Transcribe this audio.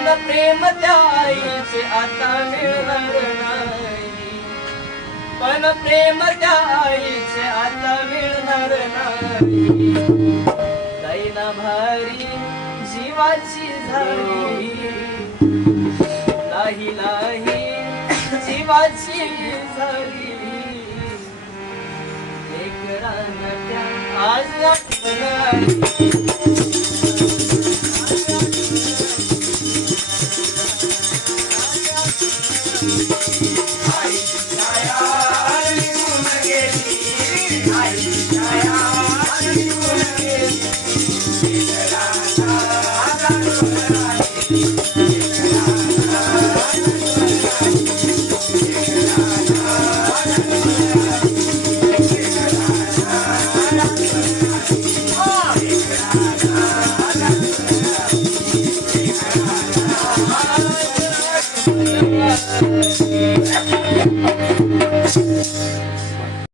पण प्रेम त्या आईचे आता मिळणार नाही, पण प्रेम त्या आईचे आता मिळणार नाही. दैना भारी जीवाची झाली, लाही लाही जीवाची झाली. लेकरांना त्या आज आठवण